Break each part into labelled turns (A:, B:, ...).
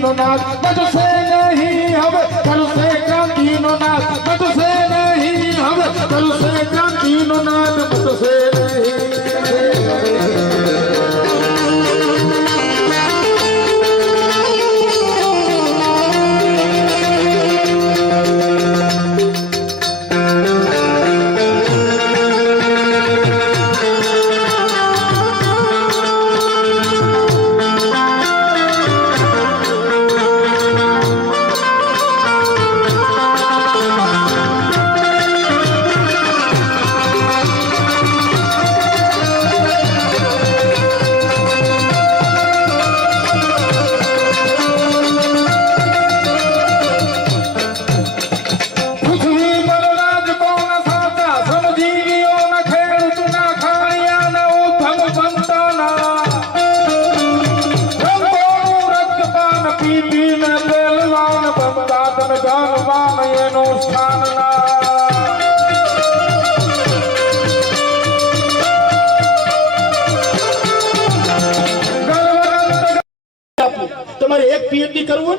A: ક્રાંતિ નો નાદ બચશે નહીં હવે કરશે ક્રાંતિ નો નાદ બચશે નહીં હવે કરશે ક્રાંતિ નો નાદ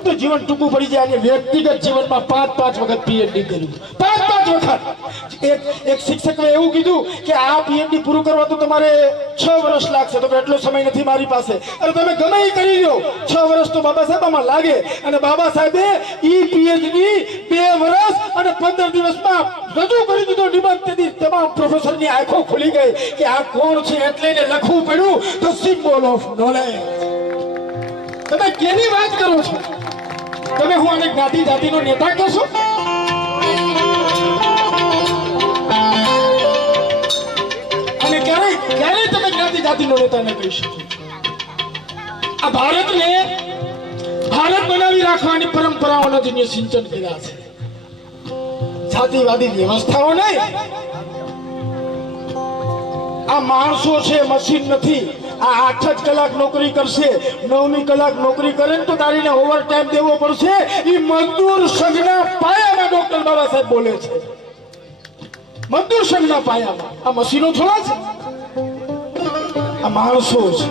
B: તો જીવન ટૂંકું પડી જાય અને વ્યક્તિગત જીવનમાં પાંચ પાંચ વખત પીએચડી કર્યું. પાંચ પાંચ વખત. એક શિક્ષકે એવું કીધું કે આ પીએચડી પૂરું કરવા તો તમારે છ વર્ષ લાગશે. તો એટલો સમય નથી મારી પાસે. અને તમે ગમે એ કરી લો છ વર્ષ તો બાબા સાહેબ આમાં લાગે. અને બાબા સાહેબે ઈ પીએચડી બે વર્ષ અને પંદર દિવસમાં રજૂ કરી દીધો નિબંધ. તેથી તમામ પ્રોફેસરની આંખો ખુલી ગઈ કે આ કોણ છે? એટલે લખવું પડ્યું. તો સિમ્બોલ ઓફ નોલેજ કેની વાત કરો છો? તમે હું આને જ્ઞાતિ જાતિનો નેતા કહેશો? અને ક્યારે ક્યારે તમે જ્ઞાતિ જાતિનો નેતા ન કહી શકો. આ ભારતને, ભારત બનાવી રાખવાની પરંપરાઓના જેને સિંચન કર્યા છે. જાતિવાદી વ્યવસ્થાઓ નહીં. આ માણસો છે મશીન નથી. આ આઠ જ કલાક નોકરી કરશે, નવમી કલાક નોકરી કરે ને તો તારીને ઓવર ટાઈમ દેવો પડશે. એ મજદૂર સંઘના પાયામાં ડોક્ટર બાબા સાહેબ બોલે છે. મજદૂર સંઘના પાયામાં. આ મશીનો થોડા છે? આ માણસો છે.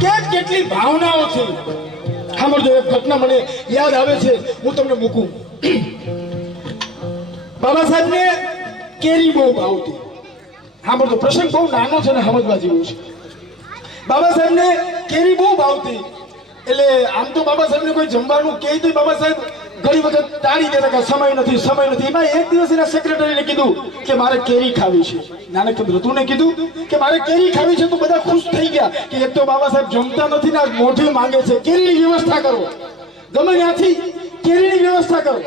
B: ક્યાંક કેટલી ભાવનાઓ છે? સાંભળજો, એક ઘટના મને યાદ આવે છે. હું તમને મૂકું. બાબા સાહેબને કેરી બહુ ભાવતી. સાંભળજો પ્રસંગ બહુ નાનો છે ને સમજવા જેવું છે. બાબા સાહેબને કેરી બહુ ભાવતી. એટલે આમ તો બાબા સાહેબને કોઈ જમવાનું કહે તો બાબા સાહેબ ઘણી વખત ટાળી દેતા કે સમય નથી સમય નથી. એમાં એક દિવસ એના સેક્રેટરીને કીધું કે મારે કેરી ખાવી છે. નાનક ઋતુને કીધું કે મારે કેરી ખાવી છે તો બધા ખુશ થઈ ગયા કે એક તો બાબા સાહેબ જમતા નથી ને મોઢે માંગે છે. કેરીની વ્યવસ્થા કરો. ગમે ત્યાંથી કેરીની વ્યવસ્થા કરો.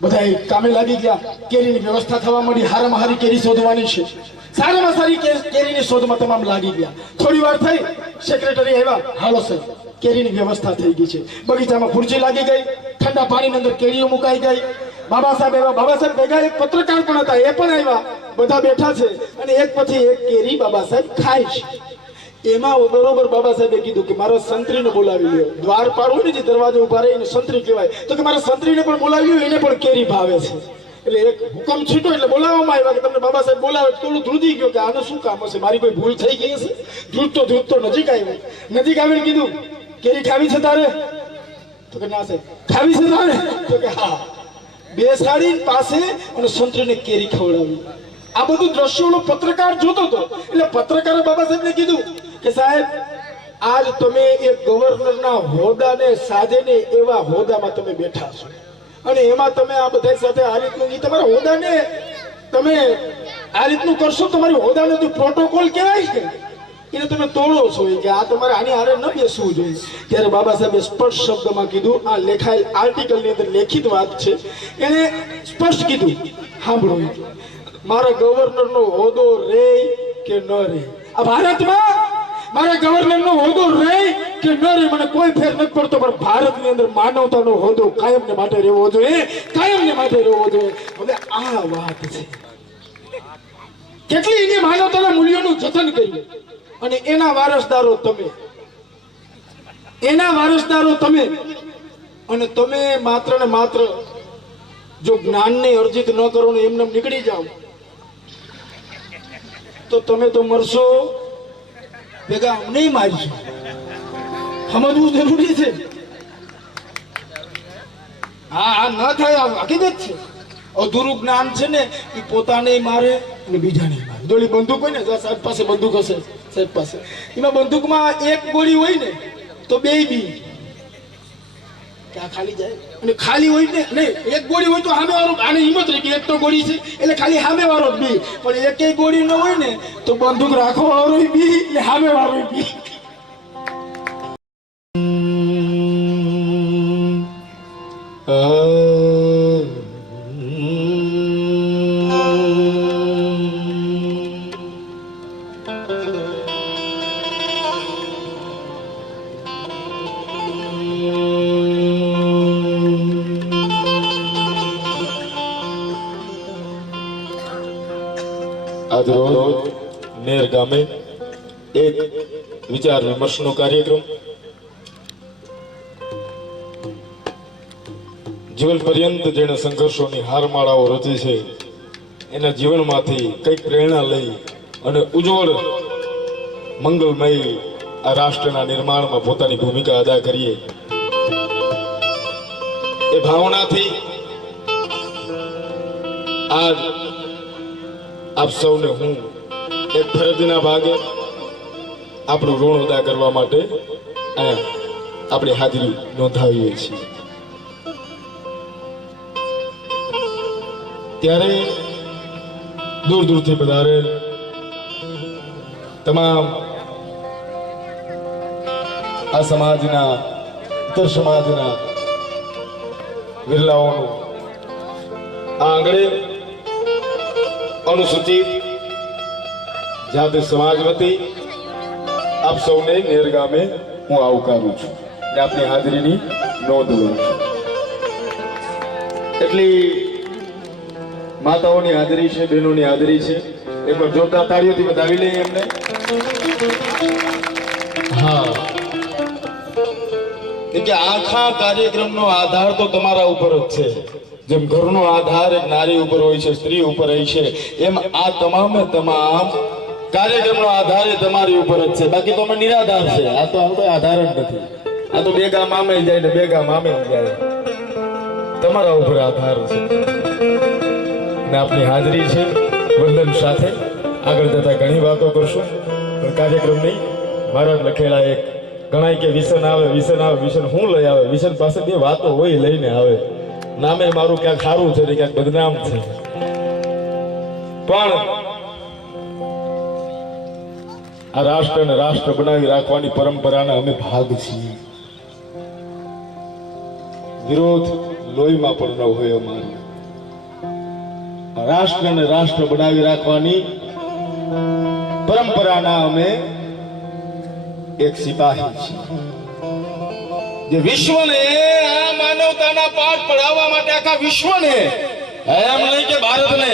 B: બધા કામે લાગી ગયા. કેરીની વ્યવસ્થા થવા માંડી, હારામાં હારી કેરી શોધવાની છે. સારામાં સારી કેરીની શોધમાં તમામ લાગી ગયા. થોડી વાર થઈ સેક્રેટરી આવ્યા. હાલો સર, કેરીની વ્યવસ્થા થઈ ગઈ છે. બગીચામાં ખુરશી લાગી ગઈ, ઠંડા પાણીની અંદર કેરીઓ મુકાઈ ગઈ. બાબા સાહેબ આવ્યા. બાબા સાહેબ, ભેગા એક પત્રકાર પણ હતા, એ પણ આવ્યા. બધા બેઠા છે. અને એક પછી એક કેરી બાબા સાહેબ ખાય છે. એમાં બરોબર બાબા સાહેબે કીધું કે મારો સંત્રીને બોલાવી દ્વારપાળ હોય ને જે દરવાજો ઊભા રહીને સંત્રી કહેવાય. તો કે મારા સંત્રીને પણ બોલાવી એને પણ કેરી ભાવે છે. એટલે એક હુકમ છૂટો એટલે બોલાવવામાં આવ્યા કે તમને બાબા સાહેબ બોલાવે થોડું ધ્રુજી ગયો કે આનું શું કામ હશે? મારી કોઈ ભૂલ થઈ ગઈ હશે? ધ્રુજતો ધ્રુજતો નજીક આવ્યો. નજીક આવીને કીધું, કેરી ખાવી છે તારે? તો કે ના સાહેબ. ખાવી છે તારે? તો કે, હા. બેસાડી પાસે અને સંત્રીને કેરી ખવડાવી. આ બધું દ્રશ્યોનો પત્રકાર જોતો હતો. એટલે પત્રકારે બાબા સાહેબને કીધું કે સાહેબ, આજ તમે એક ગવર્નરના હોદાને સાધીને એવા હોદ્દામાં તમે બેઠા છો. અને એમાં તમે આ બધા સાથે આ રીતનું તમારા હોદ્દાને તમે આ રીતનું કરશો તમારી હોદાનો જે પ્રોટોકોલ કહેવાય છે. એને તમે તોડો છો એ કે આ તમારે આની હારે ન બેસવું જોઈએ. ત્યારે બાબા સાહેબે સ્પષ્ટ શબ્દમાં કીધું, આ લેખાયેલ આર્ટિકલની અંદર લેખિત વાત છે. એને સ્પષ્ટ કીધું. સાંભળો એ. મારા ગવર્નરનો હોદો રે કે ન રે? આ ભારતમાં મારા ગવર્નરનો હોદો રહે કે ન રહે મને કોઈ ફેર નથી પડતો, પણ ભારતની અંદર માનવતાનો હોદો કાયમને માટે રહેવો જોઈએ, કાયમને માટે રહેવો જોઈએ. હવે આ વાત છે. કેટલી એની માનવતાના મૂલ્યોનું જતન કર્યું અને એના વારસદારો તમે. એના વારસદારો તમે. અને તમે માત્ર ને માત્ર જો જ્ઞાનને અર્જિત ન કરો ને એમને નીકળી જાઓ, તો તમે તો મરશો. ભેગા અમને મારશો સમજવું જરૂરી છે હા હા ન થાય આ હકીકત છે અધૂરું જ્ઞાન છે ને એ પોતાને મારે અને બીજાને મારે દોડી બંદૂક હોય ને જો સાહેબ પાસે બંદૂક હશે સાહેબ પાસે એમાં બંદૂકમાં એક ગોળી હોય ને તો બે બી ખાલી હોય ને એક ગોળી હોય તો સામે વાળો આને હિંમત રહી કે એક તો ગોળી છે, એટલે ખાલી સામે વાળો બી. પણ એકેય ગોળી ન હોય ને, તો બંદૂક રાખવા વાળો બી એટલે સામે વાળો બી.
C: આજ નેર ગામે એક વિચાર વિમર્શનો કાર્યક્રમ જીવન પર્યંત જેણે સંઘર્ષોની હારમાળાઓ રચી છે, એના જીવનમાંથી કંઈક પ્રેરણા લઈ અને ઉજ્જવળ, મંગલમય આ રાષ્ટ્રના નિર્માણમાં પોતાની ભૂમિકા અદા કરીએ. એ ભાવનાથી આજ આપ સૌને હું એક ફરજના ભાગે આપણું ઋણ અદા કરવા માટે આપણે હાજરી નોંધાવીએ છીએ. ત્યારે દૂર દૂરથી પધારેલ તમામ આ સમાજના, ઉત્તર સમાજના વિરલાઓનું આ આંગણે અનુસૂચિત જાતિ સમાજ વતી આપ સૌને નેર હું આવકારું છું ને આપની હાજરીની નોંધ લઉં છું. એટલી માતાઓની હાજરી છે, બહેનોની હાજરી છે. એકવાર જોરદાર તાળીઓથી બતાવી લઈએ એમને. હા. કે આખા કાર્યક્રમનો આધાર તો તમારા ઉપર જ છે. જેમ ઘરનો આધાર એક નારી ઉપર હોય છે, સ્ત્રી ઉપર હોય છે, એમ આ તમામે તમામ કાર્યક્રમનો આધાર એ તમારી ઉપર જ છે. બાકી તો અમે નિરાધાર છે. આ તો આ કોઈ આધાર જ નથી. આ તો બે ગામ આમે જાય ને બે ગામ આમે જાય. તમારા ઉપર આધાર છે. ને આપની હાજરી છે. વંદન સાથે આગળ જતા ઘણી વાતો કરશું. પણ કાર્યક્રમ નહીં. મારા લખેલા એક, ગણાય કે વિસન આવે વિસન આવે, વિસન હું લઈ આવે? વિસન પાસે બે વાતો હોય લઈને આવે. નામે મારું ક્યાંક સારું છે ક્યાંક બદનામ છે. પણ આ રાષ્ટ્રને રાષ્ટ્ર બનાવી રાખવાની પરંપરાના અમે ભાગ છીએ. વિરોધ લોહીમાં પણ ન હોય અમારો. રાષ્ટ્રને રાષ્ટ્ર બનાવી રાખવાની પરંપરાના અમે એક સિપાહી છીએ. જે વિશ્વને આ માનવતાના પાઠ પઢાવવા માટે આખા વિશ્વને એમ નહીં કે ભારતને,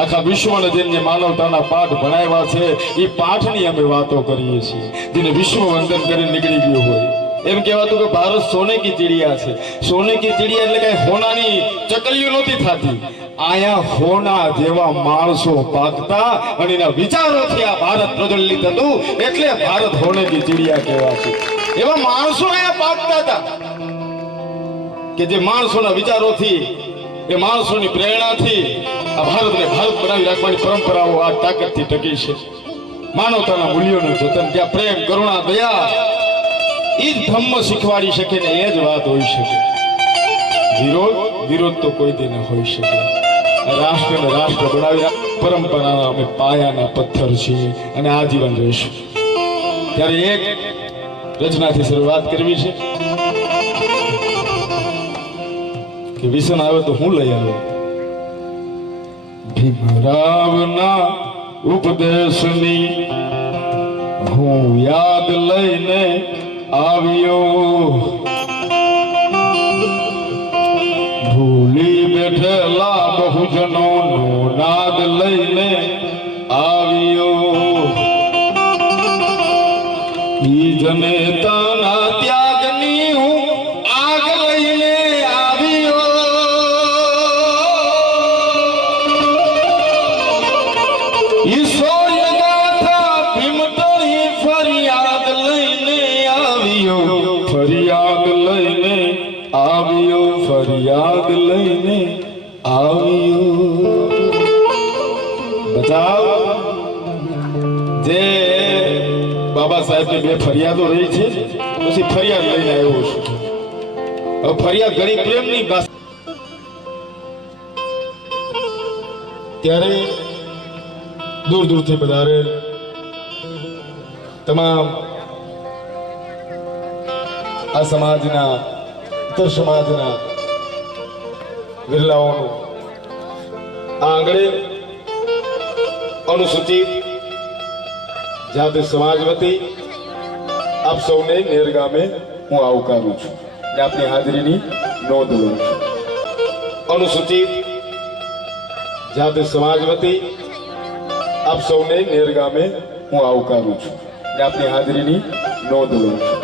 C: આખા વિશ્વને જેમને માનવતાના પાઠ ભણાવ્યા છે, એ પાઠની અમે વાતો કરીએ છીએ. જેને વિશ્વ વંદન કરીને નીકળી ગયું હોય. એમ કહેવાતું કે ભારત સોને કી ચીડિયા છે. સોને કી ચીડિયા એટલે કઈ હોનાની ચકલીઓ નહોતી થતી. આયા હોના જેવા માણસો પાકતા અને એના વિચારોથી આ ભારત પ્રજ્વલિત હતું. એટલે ભારત હોને કી ચીડિયા કહેવાશે. એવા માણસો અહીંયા પાકતા હતા કે જે માણસોના વિચારોથી, એ માણસોની પ્રેરણાથી આ ભારતને ભારત બનાવી રાખવાની પરંપરાઓ આ તાકાતથી ટકી છે. માનવતાના મૂલ્યોનું જતન, ત્યાં પ્રેમ, કરુણા, દયા, એ જ ધમ્મ શીખવાડી શકે ને એ જ વાત હોઈ શકે. વિરોધ વિરોધ તો કોઈ દિન હોઈ શકે. રાષ્ટ્રને રાષ્ટ્ર બનાવી પરંપરાના અમે પાયાના પથ્થર છીએ અને આજીવન રહીશું. ત્યારે એક રચનાથી શરૂઆત કરવી છે. કે વિસન આવે તો હું લઈ આવ્યો ભીમરાવના ઉપદેશની હું યાદ લઈને આવ્યો. ભૂલી બેઠેલા બહુજનો નાદ લઈને આવ્યો. ઈ જનેતાના સાહેબની બે ફરિયાદો રહી છે, પછી ફરિયાદ લઈને આવ્યો છું. હવે ફરિયાદ ઘણી પ્રેમની ત્યારે દૂર દૂરથી પધારે તમામ આ સમાજના ઇતર સમાજના વિરલાઓનું આ આંગણે અનુસૂચિત જાતિ સમાજ વતી આપ સૌને નેર ગામે હું આવકારું છું ને આપની હાજરીની નોંધ લઉં છું. અનુસૂચિત જાતિ સમાજ વતી આપ સૌને નેર ગામે હું આવકારું છું ને આપની હાજરીની નોંધ લઉં છું.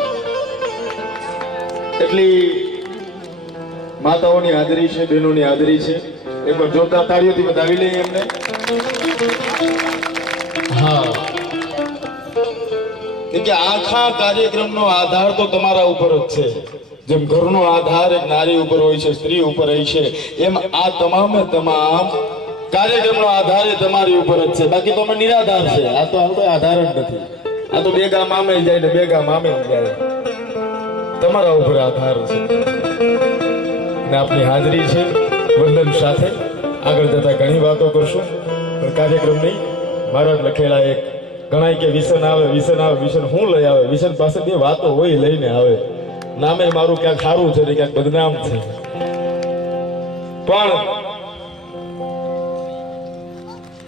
C: એટલી માતાઓની હાજરી છે, બહેનોની હાજરી છે. એકવાર જોરદાર તાળીઓથી બતાવી લઈએ એમને. કે આખા કાર્યક્રમનો આધાર તો તમારા ઉપર જ છે. જેમ ઘરનો આધાર એક નારી ઉપર હોય છે, સ્ત્રી ઉપર હોય છે, એમ આ તમામે તમામ કાર્યક્રમનો આધાર એ તમારી ઉપર જ છે. બાકી તો અમે નિરાધાર છે. આ તો આ કોઈ આધાર જ નથી. આ તો બે ગામ આમે જાય ને બે ગામ આમે જાય. તમારા ઉપર આધાર છે. ને આપની હાજરી છે. વંદન સાથે આગળ જતા ઘણી વાતો કરશું. પણ કાર્યક્રમ નહીં. મારા લખેલા એક ગણાય કે વિસન આવે વિસન આવે વિસન હું લઈ આવે? વિસન પાસે બે વાતો હોય લઈને આવે. નામે મારું ક્યાંક સારું છે ને ક્યાંક બદનામ છે. પણ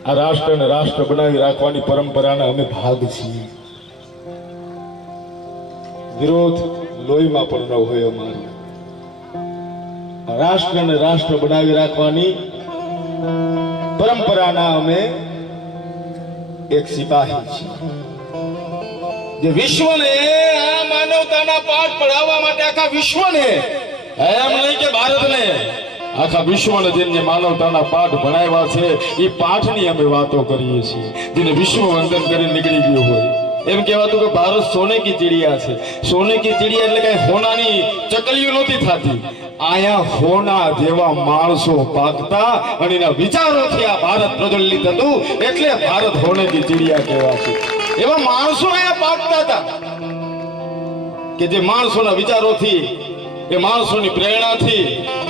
C: આ રાષ્ટ્ર અને રાષ્ટ્ર બનાવી રાખવાની પરંપરાના અમે ભાગ છીએ. વિરોધ લોહીમાં પણ ન હોય અમારો. રાષ્ટ્ર અને રાષ્ટ્ર બનાવી રાખવાની પરંપરાના અમે એક સિપાહી છે. જે વિશ્વને આ માનવતાના પાઠ પઢાવવા માટે આખા વિશ્વને એમ નહીં કે ભારતને આખા વિશ્વને જેમને માનવતાના પાઠ ભણાવ્યા છે, એ પાઠની અમે વાતો કરીએ છીએ. જેને વિશ્વ વંદન કરી નીકળી ગયું હોય. એમ કહેવાતું કે ભારત સોને કી ચિડિયા છે. સોને કી ચિડિયા એટલે કઈ સોનાની ચકલીઓ નહોતી થતી. આયા હોના જેવા માણસો પાકતા અને એના વિચારોથી આ ભારત પ્રજ્વલિત હતું. એટલે ભારત હોને ચીડિયા ચિડિયા કહેવાશે. એવા માણસો અહીંયા પાકતા હતા કે જે માણસોના વિચારોથી, એ માણસોની પ્રેરણાથી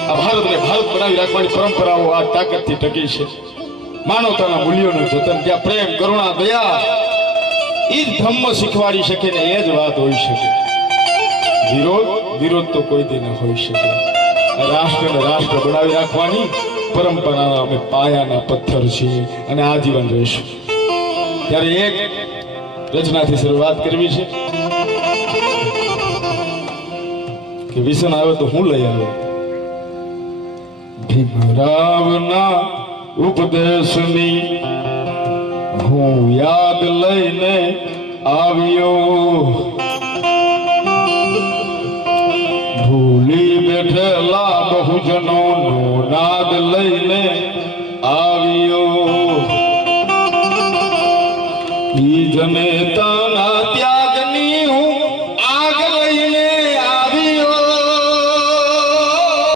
C: આ ભારતને ભારત બનાવી રાખવાની પરંપરાઓ આ તાકાતથી ટકી છે. માનવતાના મૂલ્યોનું જતન ત્યાં પ્રેમ, કરુણા, દયા એ જ ધમ્મ શીખવાડી શકે ને એ જ વાત હોઈ શકે. વિરોધ વિરોધ તો કોઈ દી હોઈ શકે. રાષ્ટ્રને રાષ્ટ્ર બનાવી રાખવાની પરંપરાના અમે પાયાના પથ્થર છીએ અને આજીવન રહીશું. ત્યારે એક રચનાથી શરૂઆત કરવી છે કે વિસન આવે તો હું લઈ આવ્યો. ભીમરાવના ઉપદેશની હું યાદ લઈને આવ્યો. ભૂલી બેઠેલા બહુજનો નાદ લઈને